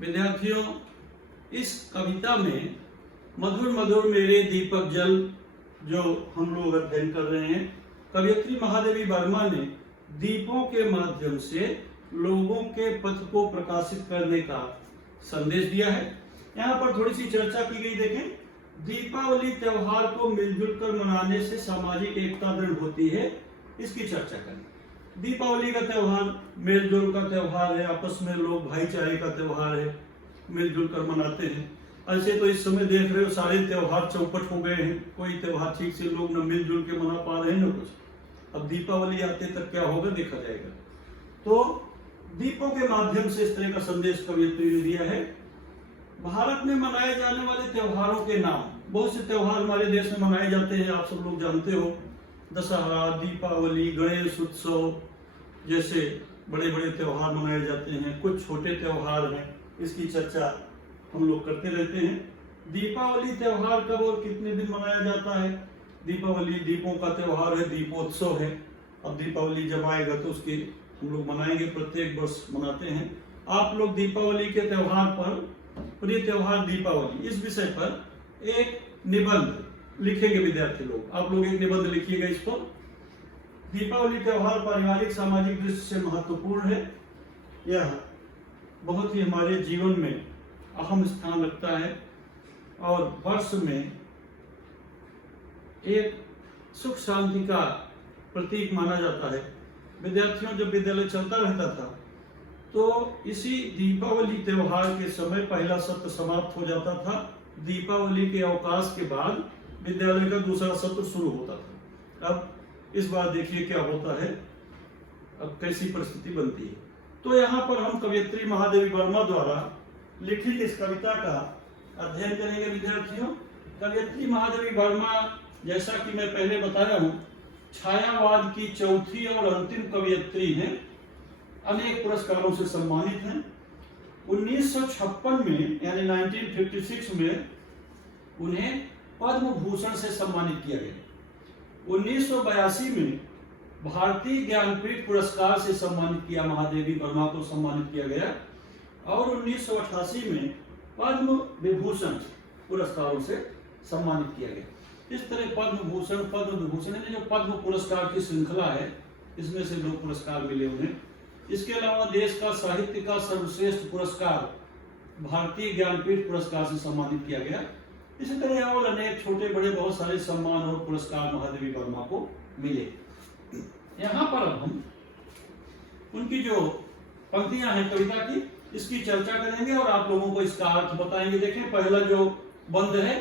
विद्यार्थियों, इस कविता में मधुर मधुर मेरे दीपक जल जो हम लोग अध्ययन कर रहे हैं, कवयित्री महादेवी वर्मा ने दीपों के माध्यम से लोगों के पथ को प्रकाशित करने का संदेश दिया है। यहाँ पर थोड़ी सी चर्चा की गई। देखें, दीपावली त्योहार को मिलजुल कर मनाने से सामाजिक एकता दृढ़ होती है, इसकी चर्चा करें। दीपावली का त्योहार मेलजोल का त्योहार है, आपस में लोग भाईचारे का त्योहार है, मिलजुल कर मनाते हैं। ऐसे तो इस समय देख रहे हो सारे त्योहार चौपट हो गए हैं, कोई त्योहार ठीक से लोग न मिलजुल के मना पा रहे हैं न कुछ। अब दीपावली आते तक क्या होगा देखा जाएगा। तो दीपों के माध्यम से इस तरह का संदेश कवयित्री ने दिया है। भारत में मनाए जाने वाले त्योहारों के नाम, बहुत से त्योहार हमारे देश में मनाए जाते हैं, आप सब लोग जानते हो। दशहरा, दीपावली, गणेश उत्सव जैसे बड़े बड़े त्योहार मनाए जाते हैं। कुछ छोटे त्योहार हैं, इसकी चर्चा हम लोग करते रहते हैं। दीपावली त्योहार कब और कितने दिन मनाया जाता है? दीपावली दीपों का त्योहार है, दीपोत्सव है। अब दीपावली जब आएगा तो उसकी हम लोग मनाएंगे, प्रत्येक वर्ष मनाते हैं। आप लोग दीपावली के त्योहार पर, प्रिय त्योहार दीपावली, इस विषय पर एक निबंध लिखेंगे विद्यार्थी लोग। आप लोग एक निबंध लिखिएगा इस पर। दीपावली त्योहार पारिवारिक सामाजिक दृष्टि से महत्वपूर्ण है। यह बहुत ही हमारे जीवन में अहम स्थान रखता है और वर्ष में एक सुख शांति का प्रतीक माना जाता है। विद्यार्थियों, जब विद्यालय चलता रहता था तो इसी दीपावली त्योहार के समय पहला सत्र समाप्त हो जाता था। दीपावली के अवकाश के बाद विद्यालय का दूसरा सत्र शुरू होता था। अब इस बार देखिए क्या होता है, अब कैसी परिस्थिति बनती है। तो यहाँ पर हम कवयित्री महादेवी वर्मा द्वारा लिखित इस कविता का अध्ययन करेंगे विद्यार्थियों। कवयित्री महादेवी वर्मा, जैसा कि मैं पहले बताया हूँ, छायावाद की चौथी और अंतिम कवयित्री हैं। अनेक पुरस्कारों से सम्मानित हैं। 1956 में यानी 1956 में उन्हें पद्म भूषण से सम्मानित किया गया। 1982 में भारतीय ज्ञानपीठ पुरस्कार से सम्मानित किया, महादेवी वर्मा को सम्मानित किया गया। और 1988 में पद्म विभूषण पुरस्कारों से सम्मानित किया गया। इस तरह पद्म भूषण, पद्म विभूषण यानी जो पद्म पुरस्कार की श्रृंखला है, इसमें से 2 पुरस्कार मिले उन्हें। इसके अलावा देश का साहित्य का सर्वश्रेष्ठ पुरस्कार भारतीय ज्ञानपीठ पुरस्कार से सम्मानित किया गया। इसी तरह और अनेक छोटे बड़े बहुत सारे सम्मान और पुरस्कार महादेवी वर्मा को मिले। यहाँ पर अब हम उनकी जो पंक्तियां हैं कविता की, इसकी चर्चा करेंगे और आप लोगों को इसका अर्थ बताएंगे। देखें, पहला जो बंद है,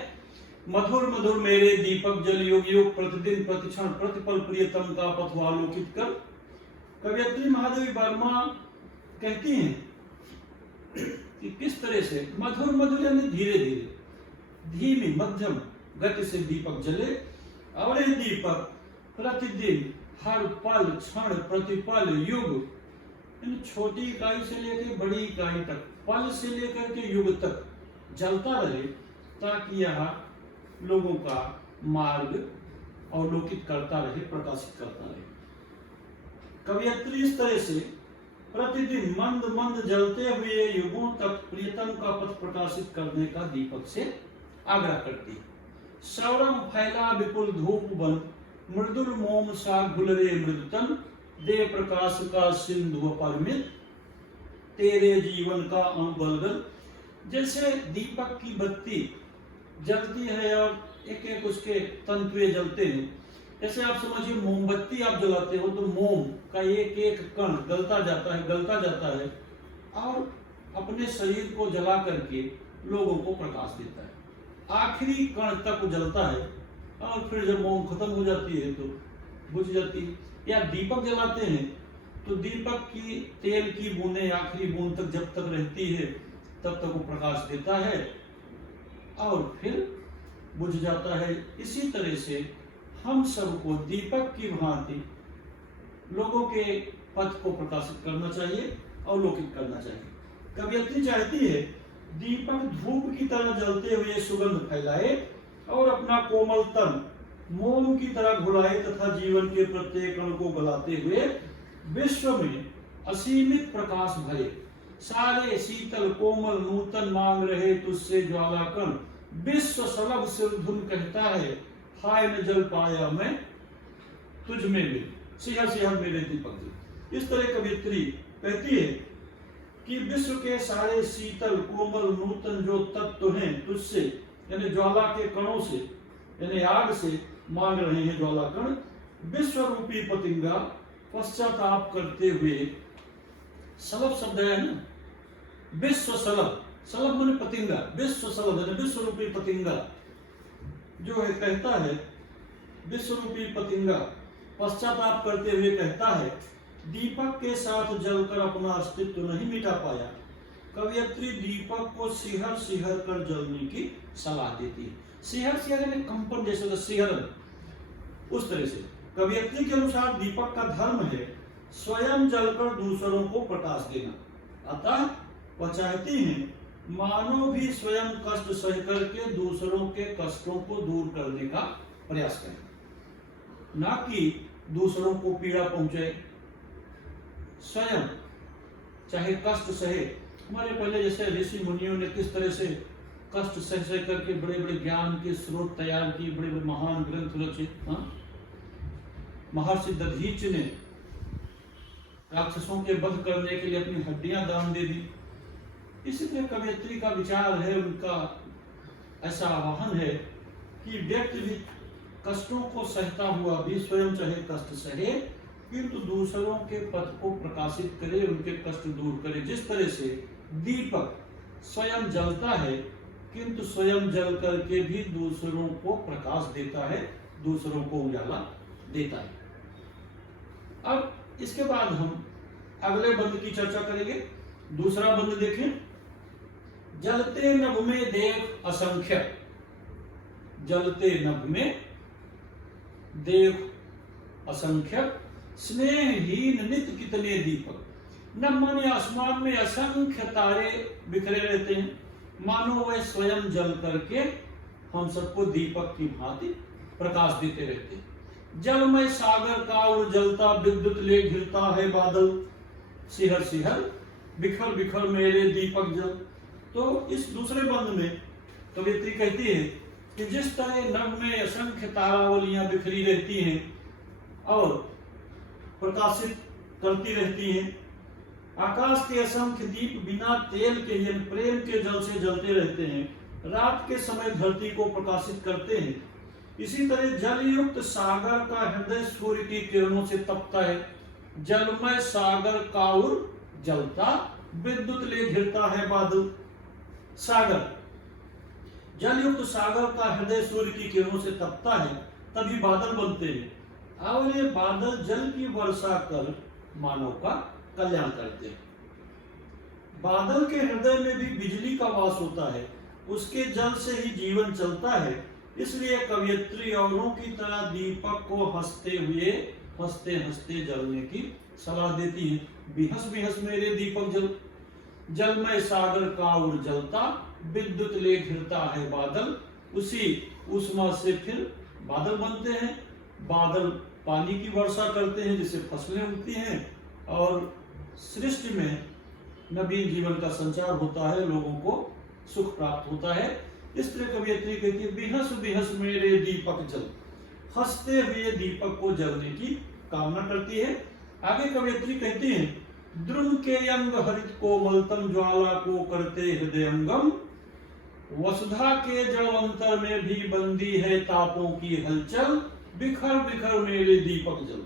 मधुर मधुर मेरे दीपक जल युग युग प्रतिदिन प्रतिक्षण प्रतिपल प्रियतम का पथवालोकित कर। कवयित्री महादेवी वर्मा कहती हैं कि किस तरह से मधुर मधुर यानी धीरे धीरे, धीमी मध्यम गति से दीपक जले और ये दीपक प्रतिदिन हर पल क्षण प्रतिपल युग, छोटी इकाई से लेकर बड़ी इकाई तक, पल से लेकर के युग तक जलता रहे, ताकि यह लोगों का मार्ग अवलोकित करता रहे, प्रकाशित करता रहे। कवयित्री इस तरह से प्रतिदिन मंद मंद जलते हुए युगों तक प्रियतम का पथ प्रकाशित करने का दीपक से आग्रह करती है। सौरभ फैला विपुल धूप बन, मृदुल मोम सा गुलरे मृदुतन, दे प्रकाश का सिंधु परमित, तेरे जीवन का अनुबलगन। जैसे दीपक की बत्ती जलती है और एक एक उसके तंतुए जलते हैं, जैसे आप समझिए मोमबत्ती आप जलाते हो तो मोम का एक एक कण गलता जाता है और अपने शरीर को जला करके लोगों को प्रकाश देता है। आखिरी कण तक जलता है और फिर जब मोम खत्म हो जाती है तो बुझ जाती है। या दीपक जलाते हैं तो दीपक की तेल की बूंदें आखिरी बूंद तक जब तक रहती है तब तक वो प्रकाश देता है और फिर बुझ जाता है। इसी तरह से हम सबको दीपक की भांति लोगों के पथ को प्रकाशित करना चाहिए, अवलोकित करना चाहिए। कवयित्री चाहती है दीपक धूप की तरह जलते हुए सुगंध फैलाए और अपना कोमल तन मोम की तरह घुलाए तथा जीवन के प्रत्येक कण को गलाते हुए विश्व में असीमित प्रकाश भरे। सारे शीतल कोमल नूतन मांग रहे तुझसे ज्वाला कण। विश्व सलभ सिरधुन कहता है, हाय न जल पाया मैं तुझ में मिल। सिहर सिहर मेरे दीपक जल। इस तरह कवियत्री कहती है कि विश्व के सारे शीतल कोमल नूतन जो तत्व हैं तुझसे, यानी ज्वाला के कणों से, यानी आग से मांग रहे हैं ज्वाला कण। विश्व रूपी पतिंगा पश्चाताप करते हुए, सलभ शब्द है ना, विश्व सलभ, सलभ माने पतिंगा, विश्व सलभ यानी विश्व रूपी पतिंगा जो है कहता है, विश्व रूपी पतिंगा पश्चाताप करते हुए कहता है, दीपक के साथ जलकर अपना अस्तित्व नहीं मिटा पाया। कवियत्री दीपक को सिहर सिहर कर जलने की सलाह देती है। सिहर सिहर यानी कंपन, जैसे सिहरन, उस तरह से कवियत्री के अनुसार दीपक का धर्म है स्वयं जलकर दूसरों को प्रकाश देना। अतः वह चाहती हैं मानव भी स्वयं कष्ट सह करके दूसरों के कष्टों को दूर करने का प्रयास करें, ना कि दूसरों को पीड़ा पहुंचे। स्वयं चाहे कष्ट सहे। हमारे पहले जैसे ऋषि मुनियों ने किस तरह से कष्ट सह सह करके बड़े बड़े ज्ञान के स्रोत तैयार किए, बड़े बड़े महान ग्रंथ रचे। महर्षि दधीच ने राक्षसों के वध करने के लिए अपनी हड्डियां दान दे दी। इसी तरह कवियत्री का विचार है, उनका ऐसा आह्वान है कि व्यक्ति भी कष्टों को सहता हुआ भी स्वयं चाहे कष्ट सहे, किंतु दूसरों के पथ को प्रकाशित करे, उनके कष्ट दूर करे। जिस तरह से दीपक स्वयं जलता है किंतु स्वयं जल करके भी दूसरों को प्रकाश देता है, दूसरों को उजाला देता है। अब इसके बाद हम अगले बंद की चर्चा करेंगे। दूसरा बंद देखें, जलते नभ में देव असंख्य। जलते नभ में देव असंख्य, स्नेहहीन नित कितने दीपक। नभ माने आसमान में असंख्य तारे बिखरे रहते हैं, मानो वह स्वयं जल करके हम सबको दीपक की भांति प्रकाश देते रहते हैं। जल में सागर का और जलता विद्युत ले घिरता है बादल, सिहर सिहर बिखर बिखर मेरे दीपक जल। तो इस दूसरे बंद में कवियत्री कहती है कि जिस तरह नभ में असंख्य तारावलियां बिखरी रहती हैं और प्रकाशित करती रहती हैं, आकाश के असंख्य दीप बिना तेल के यानी प्रेम के जल से जलते रहते हैं, रात के समय धरती को प्रकाशित करते हैं। इसी तरह जल युक्त सागर का हृदय सूर्य की किरणों से तपता है। जलमय सागर काउर जलता विद्युत ले घिरता है बादल। सागर, जल युक्त सागर का हृदय सूर्य की किरणों से तपता है, तभी बादल बनते हैं और ये बादल जल की वर्षा कर मानव का कल्याण करते हैं। बादल के हृदय में भी बिजली का वास होता है, उसके जल से ही जीवन चलता है। इसलिए कवियत्री औरों की तरह दीपक को हंसते हुए हंसते हंसते जलने की सलाह देती है। बिहस बिहस मेरे दीपक जल। जलमय सागर का उड़ जलता विद्युत ले घिरता है बादल। उसी उष्मा से फिर बादल बनते हैं। बादल पानी की वर्षा करते हैं जिससे फसलें उगती हैं और सृष्टि में नवीन जीवन का संचार होता है, लोगों को सुख प्राप्त होता है। इस तरह कवियत्री कहती है बिहस बिहस मेरे दीपक जल, हंसते हुए दीपक को जलने की कामना करती है। आगे कवियत्री कहती है द्रुम के अंग हरित कोमलतम ज्वाला को करते हृदयंगम। वसुधा के जलवंतर में भी बंदी है तापों की हलचल, बिखर बिखर मेरे दीपक जल।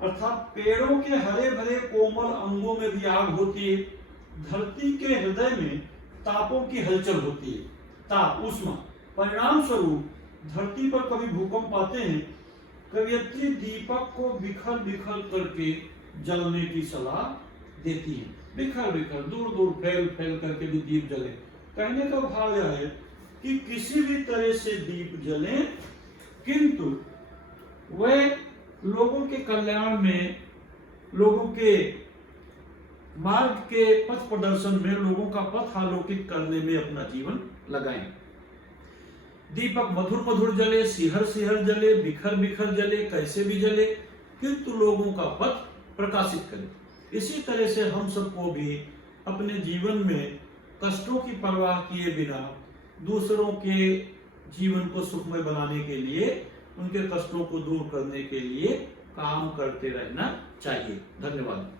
अर्थात पेड़ों के हरे भरे कोमल अंगों में भी आग होती है, धरती के हृदय में तापों की हलचल होती है, ताप उष्मा। परिणाम स्वरूप धरती पर कभी भूकंप आते हैं। कवियत्री दीपक को बिखर बिखर करके जलने की सलाह देती है। बिखर बिखर दूर दूर फैल फैल करके भी दीप जले। कहने का भाव यह है कि किसी भी तरह से दीप जले, किंतु वे लोगों के कल्याण में, लोगों के मार्ग के पथ प्रदर्शन में, लोगों का पथ आलोकित करने में अपना जीवन लगाएं। दीपक मधुर मधुर जले, सिहर सिहर जले, बिखर बिखर जले, कैसे भी जले, किंतु लोगों का पथ प्रकाशित करे। इसी तरह से हम सबको भी अपने जीवन में कष्टों की परवाह किए बिना दूसरों के जीवन को सुखमय बनाने के लिए, उनके कष्टों को दूर करने के लिए काम करते रहना चाहिए। धन्यवाद।